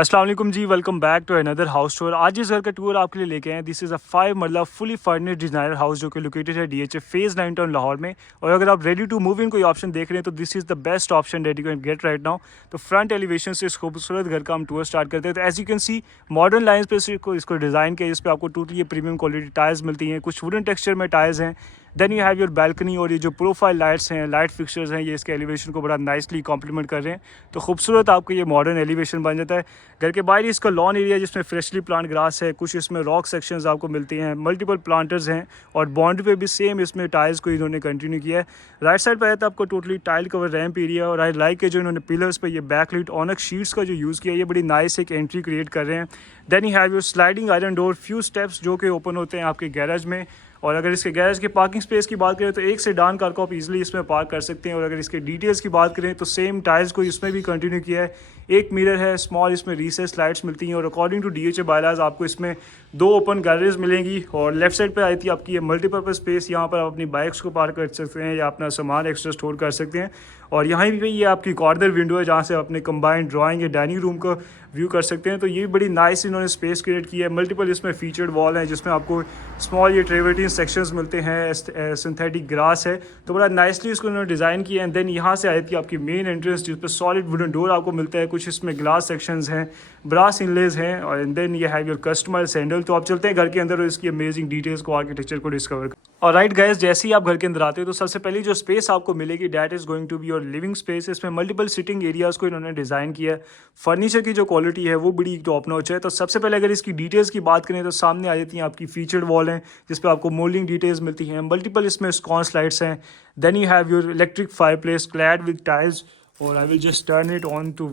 अस्सलाम वालेकुम जी, welcome back to another house tour. आज इस घर का टूर आपके लिए लेके आए। दिस इज़ अ 5 मतलब फुली फर्निश्ड डिज़ाइनर हाउस जो कि लोकेटेड है DHA फेज़ 9 टाउन लाहौर में। और अगर आप रेडी टू मूव इन कोई ऑप्शन देख रहे हैं तो this is the best option that you can get right now. तो फ्रंट एलिवेशन से इस खूबसूरत घर का हम टूर स्टार्ट करते हैं। तो as you can see modern lines पे इसको डिज़ाइन किया, जिस पे आपको टोटली ये प्रीमियम क्वालिटी टाइल्स मिलती हैं, कुछ वुडन टेक्सचर में टाइल्स हैं। Then you have your balcony और ये जो प्रोफाइल लाइट्स हैं, लाइट फिक्सचर्स हैं, ये इसके एलिवेशन को बड़ा नाइसली कॉम्प्लीमेंट कर रहे हैं। तो खूबसूरत आपको ये मॉडर्न एलिवेशन बन जाता है। घर के बाहर इसका लॉन एरिया जिसमें फ्रेशली प्लांट ग्रास है, कुछ इसमें रॉक सेक्शंस आपको मिलते हैं, मल्टीपल प्लांटर्स हैं और बाउंड्री पे भी सेम इसमें टाइल्स को इन्होंने कंटिन्यू किया है। राइट साइड पर आया था आपको totally tile cover ramp area और आई लाइक के जो इन्होंने पिलर्स पे ये बैकलिट ऑनक्स शीट्स का जो यूज़ किया है, ये बड़ी नाइस एक एंट्री क्रिएट कर रहे हैं। Then you have your sliding iron door, few steps जो कि ओपन होते हैं आपके गैराज में। और अगर इसके गैराज के पार्किंग स्पेस की बात करें तो एक सेडान कार को आप इजीली इसमें पार्क कर सकते हैं। और अगर इसके डिटेल्स की बात करें तो सेम टाइल्स को इसमें भी कंटिन्यू किया है। एक मिरर है, स्मॉल इसमें रिसेस लाइट्स मिलती हैं और अकॉर्डिंग टू DHA बायलाज आपको इसमें 2 ओपन गैलरीज मिलेंगी। और लेफ्ट साइड पे आई थी आपकी ये मल्टीपर्पज़ स्पेस, यहाँ पर आप अपनी बाइक्स को पार्क कर सकते हैं या अपना सामान एक्स्ट्रा स्टोर कर सकते हैं। और यहाँ भी ये आपकी कॉर्नर विंडो है जहाँ से आप अपने कंबाइंड ड्राइंग या डाइनिंग रूम का व्यू कर सकते हैं। तो ये बड़ी नाइस इन्होंने स्पेस क्रिएट की है। मल्टीपल इसमें फीचर्ड वॉल है जिसमें आपको स्मॉल ये ट्रेवर्टीन सेक्शंस मिलते हैं, सिंथेटिक ग्रास है, तो बड़ा नाइसली इसको इन्होंने डिज़ाइन किया है। एंड देन यहाँ से आई थी आपकी मेन एंट्रेंस जिस पर सॉलिड वुडन डोर आपको मिलता है, कुछ इसमें ग्लास सेक्शंस हैं, ब्रास इनलेज हैं और देन ये हैव योर कस्टमाइज सैंडल। तो आप चलते हैं घर के अंदर और इसकी अमेजिंग डिटेल्स को, आर्किटेक्चर को डिस्कवर। और राइट गाइस, जैसे ही आप घर के अंदर आते हो तो सबसे पहले जो स्पेस आपको मिलेगी that is going to be your living space. इसमें मल्टीपल सिटिंग एरियाज को इन्होंने डिज़ाइन किया है। फर्नीचर की जो क्वालिटी है वो बड़ी टॉप नॉच है। तो सबसे पहले अगर इसकी डिटेल्स की बात करें तो सामने आ जाती हैं आपकी फीचर्ड वॉल हैं जिस पे आपको मोल्डिंग डिटेल्स मिलती हैं, मल्टीपल इसमें स्कॉन्स लाइट्स हैं। Then you have your electric fireplace clad with tiles और I will just turn it on too.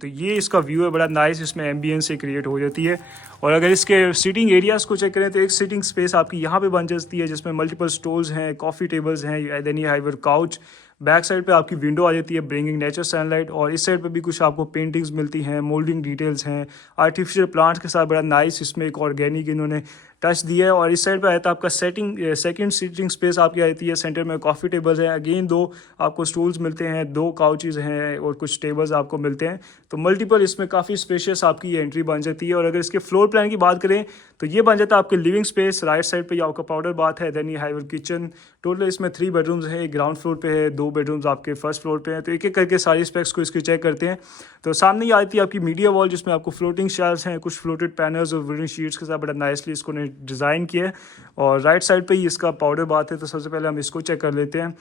तो ये इसका व्यू है, बड़ा नाइस इसमें एम्बियंस से क्रिएट हो जाती है। और अगर इसके सीटिंग एरियाज़ को चेक करें तो एक सीटिंग स्पेस आपकी यहाँ पे बन जाती है जिसमें मल्टीपल स्टूल्स हैं, कॉफ़ी टेबल्स हैं, then you have your couch. Back side पे आपकी विंडो आ जाती है ब्रिंगिंग नेचर सनलाइट और इस साइड पे भी कुछ आपको पेंटिंग्स मिलती हैं, मोल्डिंग डिटेल्स हैं, आर्टिफिशियल प्लांट्स के साथ बड़ा नाइस इसमें एक ऑर्गेनिक इन्होंने टच दिया है। और इस साइड पे आया था आपका सेकंड सीटिंग स्पेस आपकी आती है। सेंटर में कॉफ़ी टेबल्स हैं, अगेन 2 आपको स्टूल्स मिलते हैं, 2 काउचेज हैं और कुछ टेबल्स आपको मिलते हैं। तो मल्टीपल इसमें काफ़ी स्पेशियस आपकी ये एंट्री बन जाती है। और अगर इसके फ्लोर प्लान की बात करें तो ये बन जाता है आपके लिविंग स्पेस। राइट साइड पे आपका पाउडर बाथ है, देन ये हैव योर किचन। टोटल इसमें 3 बेडरूम्स हैं, एक ग्राउंड फ्लोर पे है, 2 बेडरूम्स आपके फर्स्ट फ्लोर पे हैं। तो एक एक करके सारी स्पेक्स को इसके चेक करते हैं। तो सामने ही आती है आपकी मीडिया वॉल जिसमें आपको फ्लोटिंग शेल्फ्स हैं, कुछ फ्लोटेड पैनल्स और वुडन शीट्स के साथ बड़ा नाइसली इसको डिज़ाइन किया है। और राइट साइड पे ही इसका पाउडर बाथ है। तो सबसे पहले हम इसको चेक कर लेते हैं।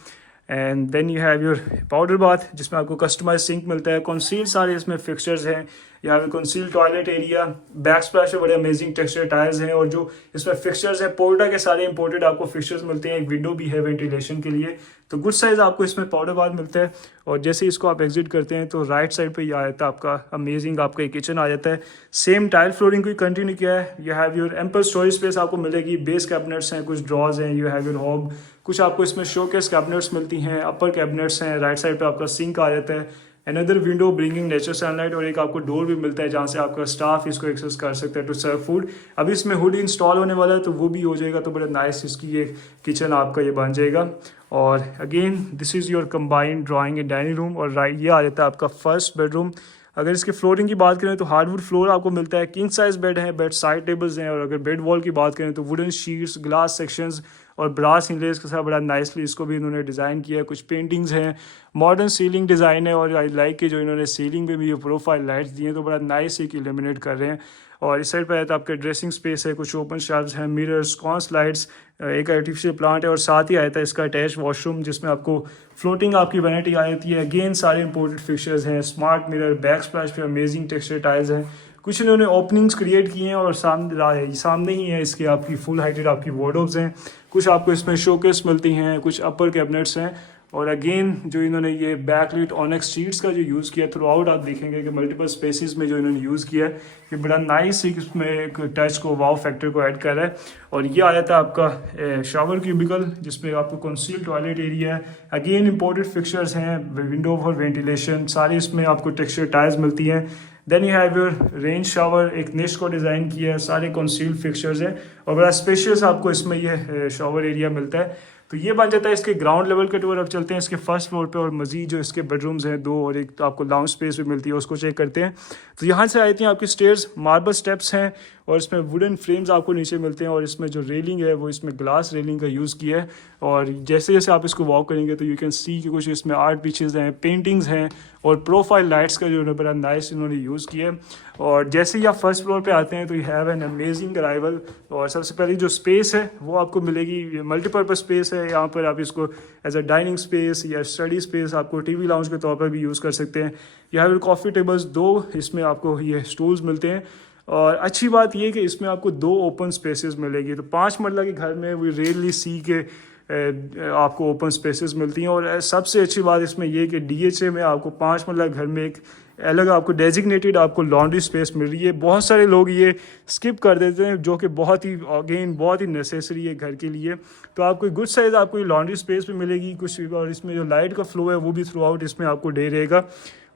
And then you have your powder bath जिसमें आपको कस्टमाइज सिंक मिलता है, कंसील सारे इसमें फिक्सचर्स हैं। यहाँ पे conceal toilet area, back splash में बड़े अमेजिंग टेक्सचर टाइल्स हैं और जो इसमें फिक्सचर्स हैं पोर्टा के सारे इंपोर्टेड आपको फिक्सचर्स मिलते हैं। एक विंडो भी है वेंटिलेशन के लिए। तो गुड साइज आपको इसमें पाउडर बाथ मिलता है। और जैसे इसको आप एग्जिट करते हैं तो राइट साइड पे ये आ जाता है आपका अमेजिंग आपका एक किचन आ जाता है। सेम टाइल फ्लोरिंग को कंटिन्यू किया है। You have your ample storage space आपको मिलेगी, बेस कैबिनेट्स हैं, कुछ ड्रॉज हैं, यू हैव योर हॉब, कुछ आपको इसमें शोकेस कैबिनेट्स मिलती हैं, अपर कैबिनेट्स हैं। राइट साइड पे आपका सिंक आ जाता है, another window bringing nature sunlight और एक आपको डोर भी मिलता है जहाँ से आपका स्टाफ इसको एक्सेस कर सकता है टू सर्व फूड। अभी इसमें हुड इंस्टॉल होने वाला है तो वो भी हो जाएगा। तो बड़ा नाइस इसकी ये किचन आपका ये बन जाएगा। और again this is your combined drawing and dining room. और राइट ये आ जाता है आपका फर्स्ट बेडरूम। अगर इसके फ्लोरिंग की बात करें तो हार्डवुड फ्लोर आपको मिलता है, किंग साइज बेड है, बेड साइड टेबल्स हैं। और अगर बेड वॉल की बात करें तो वुडन शीट्स, ग्लास सेक्शंस और ब्रास इनलेस के साथ बड़ा नाइसली इसको भी इन्होंने डिज़ाइन किया है। कुछ पेंटिंग्स हैं, मॉडर्न सीलिंग डिज़ाइन है और आई लाइक के जो इन्होंने सीलिंग पे भी ये प्रोफाइल लाइट्स दिए हैं तो बड़ा नाइस एक इल्यूमिनेट कर रहे हैं। और इस साइड पर आया आपका ड्रेसिंग स्पेस है, कुछ ओपन शेल्फ्स हैं, मिरर्स, कॉन्स लाइट्स, एक आर्टिफिशियल प्लांट है और साथ ही आया था इसका अटैच वॉशरूम जिसमें आपको फ्लोटिंग आपकी वैनिटी आ जाती है। अगेन सारे इंपोर्टेड फिक्चर्स हैं, स्मार्ट मिरर, बैक स्प्लैश पे अमेजिंग टेक्सचर टाइल्स हैं। कुछ इन्होंने ओपनिंग्स क्रिएट किए हैं और सामने ही है इसके आपकी फुल हाइटेड आपकी वार्डरोब्स हैं। कुछ आपको इसमें शोकेस मिलती हैं, कुछ अपर कैबिनेट्स हैं। और अगेन जो इन्होंने ये बैकलिट ऑनक्स शीट्स का जो यूज़ किया थ्रू आउट आप देखेंगे कि मल्टीपल स्पेसिस में जो इन्होंने यूज़ किया है ये बड़ा नाइस इसमें एक टच को वाव फैक्टर को ऐड कर रहा है। और ये आया था आपका शावर क्यूबिकल जिसमें आपको कंसील टॉयलेट एरिया है। अगेन इंपोर्टेड फिक्सचर्स हैं, विंडो फॉर वेंटिलेशन, सारी इसमें आपको टेक्सचर टाइल्स मिलती हैं। Then you have your range shower, एक निश को डिज़ाइन किया है, सारे कंसील्ड फिक्सचर्स हैं और बड़ा स्पेशियस आपको इसमें ये शावर एरिया मिलता है। तो ये बन जाता है इसके ग्राउंड लेवल का टूर। अब चलते हैं इसके फर्स्ट फ्लोर पे और मजीद जो इसके बेडरूम्स हैं 2 और एक तो आपको लाउंज स्पेस भी मिलती है, उसको चेक करते हैं। तो यहाँ से आती हैं आपकी स्टेयर्स, मार्बल स्टेप्स हैं और इसमें वुडन फ्रेम्स आपको नीचे मिलते हैं और इसमें जो रेलिंग है वो इसमें ग्लास रेलिंग का यूज़ किया है। और जैसे जैसे आप इसको वॉक करेंगे तो यू कैन सी कि कुछ इसमें आर्ट पीचेज़ हैं, पेंटिंग्स हैं और प्रोफाइल लाइट्स का जो बड़ा नाइस इन्होंने यूज़ किया है। और जैसे ही आप फर्स्ट फ्लोर पे आते हैं तो you have an amazing arrival. और सबसे पहले जो स्पेस है वो आपको मिलेगी, मल्टीपर्पज़ स्पेस है। यहाँ पर आप इसको एज अ डाइनिंग स्पेस या स्टडी स्पेस, आपको टीवी लाउंज के तौर पर भी यूज़ कर सकते हैं। यू हैव कॉफ़ी टेबल्स 2, इसमें आपको ये स्टूल्स मिलते हैं। और अच्छी बात ये कि इसमें आपको 2 ओपन स्पेसेस मिलेगी। तो 5 मंजिला के घर में वी रियली सी के आपको ओपन स्पेसेस मिलती हैं। और सबसे अच्छी बात इसमें ये कि DHA में आपको 5 मंजिला घर में एक अलग आपको डेजिग्नेटेड आपको लॉन्ड्री स्पेस मिल रही है। बहुत सारे लोग ये स्किप कर देते हैं, जो कि बहुत ही अगेन बहुत ही नेसेसरी है घर के लिए। तो आपको गुड साइज़ आपको ये लॉन्ड्री स्पेस भी मिलेगी कुछ, और इसमें जो लाइट का फ्लो है वो भी थ्रू आउट इसमें आपको डे रहेगा।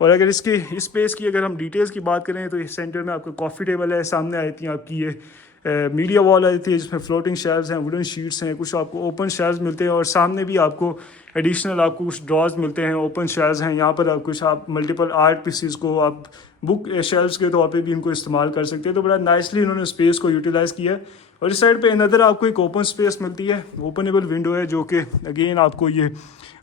और अगर इसके इस स्पेस की अगर हम डिटेल्स की बात करें तो इस सेंटर में आपको कॉफ़ी टेबल है, सामने आई थी आपकी ये मीडिया वॉल आई थी जिसमें फ्लोटिंग शेल्व्स हैं, वुडन शीट्स हैं, कुछ आपको ओपन शेल्व्स मिलते हैं और सामने भी आपको एडिशनल आपको कुछ ड्रॉज मिलते हैं, ओपन शेल्व्स हैं। यहाँ पर आप कुछ आप मल्टीपल आर्ट पीसीज को आप बुक शेल्व्स के तौर पे भी इनको इस्तेमाल कर सकते हैं। तो बड़ा नाइसली इन्होंने स्पेस को यूटिलाइज़ किया है। और इस साइड पे अनदर आपको एक ओपन स्पेस मिलती है, ओपनेबल विंडो है जो कि अगेन आपको ये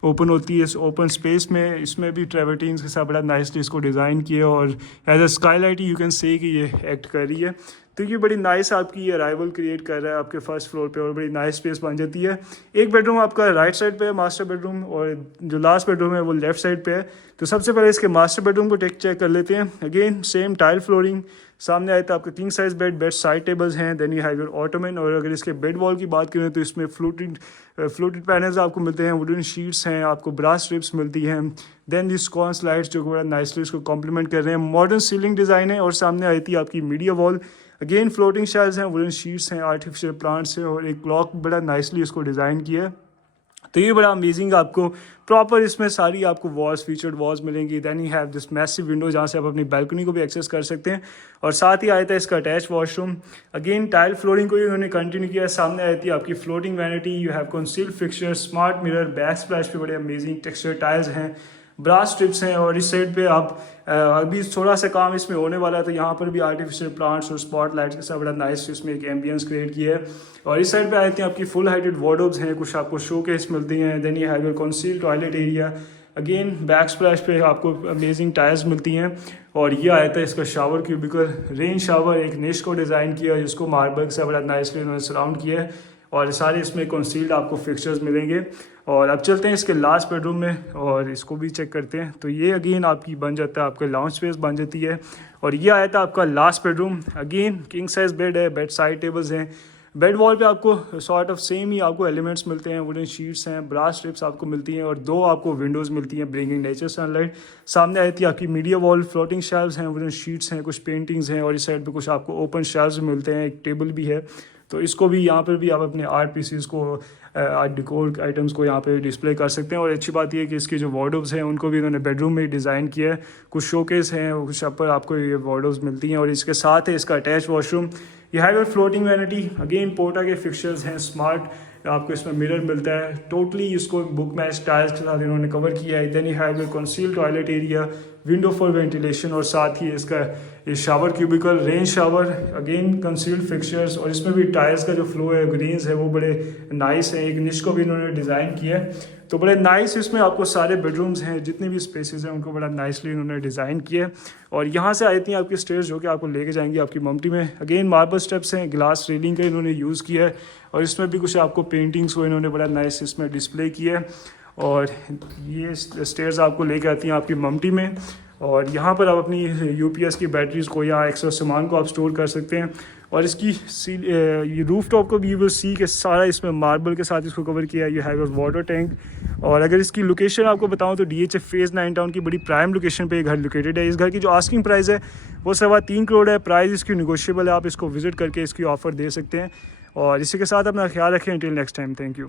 ओपन होती है। इस ओपन स्पेस में इसमें भी ट्रेवर्टीन्स के साथ बड़ा नाइसली इसको डिज़ाइन किया और as a skylight you can say कि ये एक्ट कर रही है। तो ये बड़ी नाइस आपकी ये अराइवल क्रिएट कर रहा है आपके फर्स्ट फ्लोर पे और बड़ी नाइस स्पेस बन जाती है। एक बेडरूम आपका राइट साइड पे है, मास्टर बेडरूम, और जो लास्ट बेडरूम है वो लेफ्ट साइड पे है। तो सबसे पहले इसके मास्टर बेडरूम को चेक कर लेते हैं। अगेन सेम टाइल फ्लोरिंग, सामने आए तो आपका king size bed side tables हैं, then you have your ottoman. और अगर इसके बेड वॉल की बात करें तो इसमें फ्लूटेड पैनल्स आपको मिलते हैं, वुडन शीट्स हैं, आपको ब्रास स्ट्रिप्स मिलती हैं, देन दी स्कॉन्स लाइट्स जो बड़ा नाइसली इसको कॉम्प्लीमेंट कर रहे हैं। मॉडर्न सीलिंग डिज़ाइन है और सामने आई थी आपकी media wall. Again floating shelves हैं, वुडन शीट्स हैं, आर्टिफिशियल प्लांट्स हैं और एक क्लॉक बड़ा नाइसली इसको डिज़ाइन किया है। तो ये बड़ा अमेजिंग आपको प्रॉपर इसमें सारी आपको वॉल्स, फीचर्ड वॉल्स मिलेंगी। Then you have this massive window जहाँ से आप अपनी बैल्कनी को भी एक्सेस कर सकते हैं। और साथ ही आया था इसका attach washroom. Again tile flooring को ही उन्होंने कंटिन्यू किया है। सामने आई थी आपकी floating vanity, you have concealed fixture, smart mirror, back splash पे बड़े अमेजिंग टेक्सचर टाइल्स हैं, ब्रास स्ट्रिप्स हैं। और इस साइड पे आप अभी थोड़ा सा काम इसमें होने वाला है तो यहाँ पर भी आर्टिफिशियल प्लांट्स और स्पॉट लाइट्स के साथ बड़ा नाइस इसमें एक एम्बियंस क्रिएट किया है। और इस साइड पे आए थे आपकी फुल हाइटेड वार्डरोब्स हैं, कुछ आपको शो केस मिलती हैं। देन ये have your concealed toilet area. Again back splash पे आपको अमेजिंग टाइल्स मिलती हैं। और ये आया था इसका शावर क्यूबिकल, रेन शावर, एक निश को डिज़ाइन किया जिसको मार्बल से बड़ा नाइसली उन्होंने सराउंड किया है। और सारे इसमें कंसील्ड आपको फिक्सचर्स मिलेंगे। और अब चलते हैं इसके लास्ट बेडरूम में और इसको भी चेक करते हैं। तो ये अगेन आपकी बन जाता है, आपका लाउंज स्पेस बन जाती है। और ये आया था आपका last bedroom. Again king size bed है, बेड साइड टेबल्स हैं, बेड वॉल पे आपको सॉर्ट ऑफ सेम ही आपको एलिमेंट्स मिलते हैं, वुडन शीट्स हैं, ब्रास स्ट्रिप्स आपको मिलती हैं और 2 आपको विंडोज़ मिलती हैं ब्रिंगिंग नेचर सनलाइट। सामने आई थी आपकी मीडिया वॉल, फ्लोटिंग शेल्व्स हैं, वुडन शीट्स हैं, कुछ पेंटिंग्स हैं और इस साइड पे कुछ आपको ओपन शेल्व्स मिलते हैं, एक टेबल भी है। तो इसको भी यहाँ पर भी आप अपने आर्ट पीसीज को, आर्ट डिकोर आइटम्स को यहाँ पे डिस्प्ले कर सकते हैं। और अच्छी बात यह है कि इसके जो वार्डरोब्स हैं उनको भी उन्होंने बेडरूम में डिज़ाइन किया है। कुछ शोकेस हैं, कुछ ऊपर आपको ये वार्डरोब्स मिलती हैं। और इसके साथ है इसका अटैच वॉशरूम। ये have your floating vanity, again पोर्टा के फिक्सचर्स हैं, स्मार्ट आपको इसमें मिरर मिलता है। टोटली इसको बुक मैच टाइल्स के साथ इन्होंने कवर किया है। Then you have your concealed toilet area, window for ventilation और साथ ही इसका ये shower cubicle, rain shower, again concealed fixtures. और इसमें भी टाइल्स का जो फ्लो है, ग्रीन्स है, वो बड़े नाइस है। एक निश को भी इन्होंने डिज़ाइन किया है। तो बड़े नाइस इसमें आपको सारे बेडरूम्स हैं, जितने भी स्पेसेस हैं उनको बड़ा नाइसली इन्होंने डिज़ाइन किया है। और यहाँ से आई थी आपकी स्टेयर्स जो कि आपको लेके जाएंगी आपकी मम्टी में। अगेन मार्बल स्टेप्स हैं, ग्लास रेलिंग का इन्होंने यूज़ किया है और इसमें भी कुछ आपको पेंटिंग्स को इन्होंने बड़ा नाइस इसमें डिस्प्ले किया है। और ये स्टेयर्स आपको लेके आती हैं आपकी मम्टी में। और यहाँ पर आप अपनी यूपीएस की बैटरीज को या एक्स्ट्रा सामान को आप स्टोर कर सकते हैं। और इसकी ये रूफ टॉप को भी यू विल सी कि सारा इसमें मार्बल के साथ इसको कवर किया है। You have your water tank. और अगर इसकी लोकेशन आपको बताऊं तो DHA फेज़ 9 टाउन की बड़ी प्राइम लोकेशन पे ये घर लोकेटेड है। इस घर की जो आस्किंग प्राइस है वो 3.25 करोड़ है। प्राइस इसकी निगोशिएबल है, आप इसको विजिट करके इसकी ऑफ़र दे सकते हैं। और इसी के साथ अपना ख्याल रखें। Till next time, thank you.